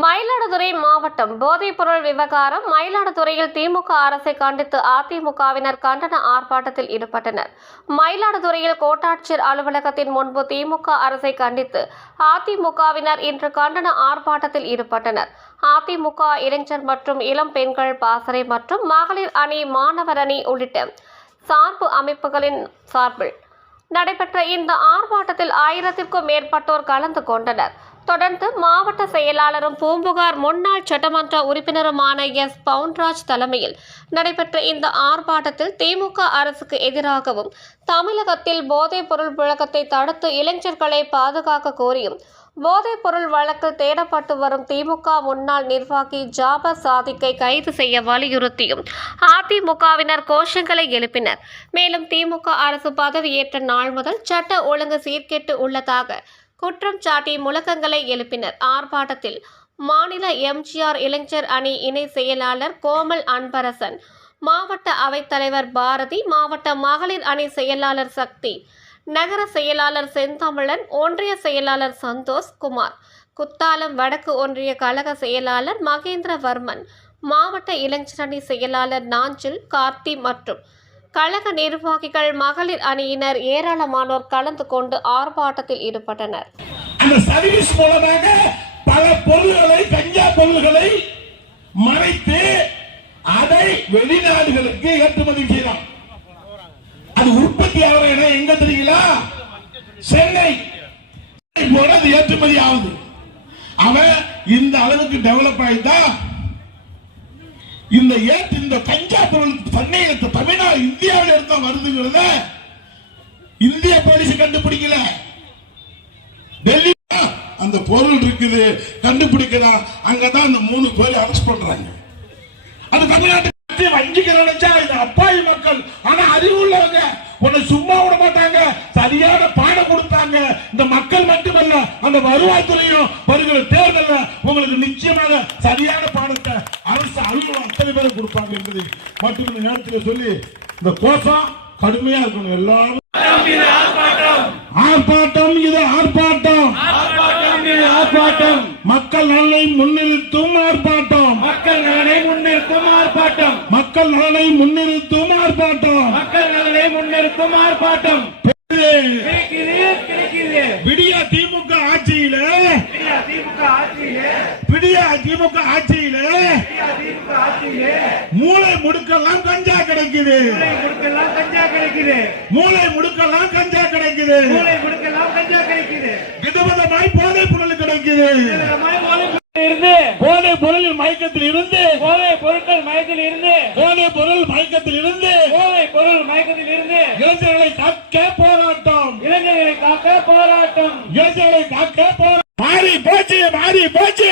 மயிலாடுதுறை மாவட்டம் போதைப்பொருள் விவகாரம் மயிலாடுதுறையில் திமுக அரசை கண்டித்து அதிமுகவினர் கண்டன ஆர்ப்பாட்டத்தில் ஈடுபட்டனர். மயிலாடுதுறையில் கோட்டாட்சியர் அலுவலகத்தின் முன்பு திமுக அரசை கண்டித்து அதிமுகவினர் இன்று கண்டன ஆர்ப்பாட்டத்தில் ஈடுபட்டனர். அதிமுக இளைஞர் மற்றும் இளம் பெண்கள் பாசறை மற்றும் மகளிர் அணி மாணவர் அணி உள்ளிட்ட சார்பு அமைப்புகளின் சார்பில் நடைபெற்ற இந்த ஆர்ப்பாட்டத்தில் ஆயிரத்திற்கும் மேற்பட்டோர் கலந்து கொண்டனர். தொடர்ந்து மாவட்ட செயலாளரும் பூம்புகார் முன்னாள் சட்டமன்ற உறுப்பினருமான எஸ். பவுன்ராஜ் தலைமையில் நடைபெற்ற இந்த ஆர்ப்பாட்டத்தில் திமுக அரசுக்கு எதிராகவும் தமிழகத்தில் போதைப் பொருள் புழக்கத்தை தடுத்து இளைஞர்களை பாதுகாக்க கோரியும் போதைப் பொருள் வழக்கில் தேடப்பட்டு வரும் திமுக முன்னாள் நிர்வாகி ஜாபர் சாதிக்கை கைது செய்ய வலியுறுத்தியும் அதிமுகவினர் கோஷங்களை எழுப்பினர். மேலும் திமுக அரசு பதவியேற்ற நாள் முதல் சட்ட ஒழுங்கு சீர்கெட்டு உள்ளதாக குற்றம் சாட்டி முழக்கங்களை எழுப்பினர். ஆர்ப்பாட்டத்தில் மாநில எம்ஜிஆர் இளைஞர் அணி இணை செயலாளர் கோமல் அன்பரசன் மாவட்ட அவைத்தலைவர் பாரதி மாவட்ட மகளிர் அணி செயலாளர் சக்தி நகர செயலாளர் செந்தமிழன் ஒன்றிய செயலாளர் சந்தோஷ் குமார் குத்தாலம் வடக்கு ஒன்றிய கழக செயலாளர் மகேந்திரவர்மன் மாவட்ட இளைஞரணி செயலாளர் நாஞ்சில் கார்த்தி மற்றும் கழக நிர்வாகிகள் மகளிர் அணியினர் ஏராளமானோர் கலந்து கொண்டு ஆர்ப்பாட்டத்தில் ஈடுபட்டனர். அந்த சர்வீஸ் மூலமாக பல பொருள்களை கஞ்சா பொருள்களை மறைத்து அதை வெளிநாடுகளுக்கு ஏற்றுமதி செய்யலாம். அது உற்பத்தி ஆகிற இடம் எங்க தெரியுங்களா? சென்னை. போல ஏற்றுமதி ஆகுது. அவன் இந்த அளவுக்கு டெவலப் ஆயிட்டா இந்த ஏற்று இந்த பஞ்சாப் பொருள் தமிழ்நாடு இந்தியாவில் இருந்தா வருதுங்கிறத இந்திய போலீஸ் கண்டுபிடிக்கல. டெல்லி அந்த பொருள் இருக்குது கண்டுபிடிக்கலாம் அங்கதான் அந்த மூணு கோயில் அரெஸ்ட் பண்றாங்க. அது தமிழ்நாட்டு வஞ்சிக்கிற நினைச்சா இது அப்பாவி மக்கள். ஆனா அறிவு உள்ளவங்க உன்னை சும்மா விட மாட்டாங்க. சரியான பாடம் கொடுத்தாங்க. இந்த மக்கள் மட்டுமல்ல அந்த வருவாய்த்துறையும் வருகிற தேர்தல்ல உங்களுக்கு நிச்சயமாக சரியான பாடத்தை அரசு அலுவலகம் அத்தனை பேரும் கொடுப்பாங்க என்பதை மட்டும் இந்த நேரத்தில் சொல்லி இந்த கோஷம் கடுமையா இருக்கணும் எல்லாரும். ஆர்ப்பாட்டம் இது ஆர்ப்பாட்டம். ஆர்ப்பாட்டம் மக்கள் நலனை முன்னிறுத்தும் ஆர்ப்பாட்டம். மக்கள் நலனை முன்னிறுத்தும் ஆர்ப்பாட்டம். மக்கள் நலனை முன்னிறுத்தும் ஆர்ப்பாட்டம் மக்கள் நலனை முன்னிறுத்தும் ஆர்ப்பாட்டம் விடிய திமுக ஆட்சியில திமுக ஆட்சியிலே விடிய திமுக ஆட்சியில மூளை முடுக்கெல்லாம் கஞ்சா கிடைக்குது. கஞ்சா கிடைக்குது மூளை முடுக்கெல்லாம் கஞ்சா கிடைக்குது. மூளை முடுக்கெல்லாம் கஞ்சா கிடைக்குது விதவிதமாய் போதை பொருள் கிடைக்குது. இருந்து போதை பொருள் மயக்கத்தில் இருந்து. போதை பொருட்கள் மயக்கத்தில் இருந்து போதை பொருள் மயக்கத்தில் இருந்து போதை பொருள் மயக்கத்தில் இருந்து. இளைஞர்களை காக்க போராட்டம். இளைஞர்களை காக்க போராட்டம். இளைஞர்களை காக்க போராட்டம். மாறி போச்சு மாறி போச்சு.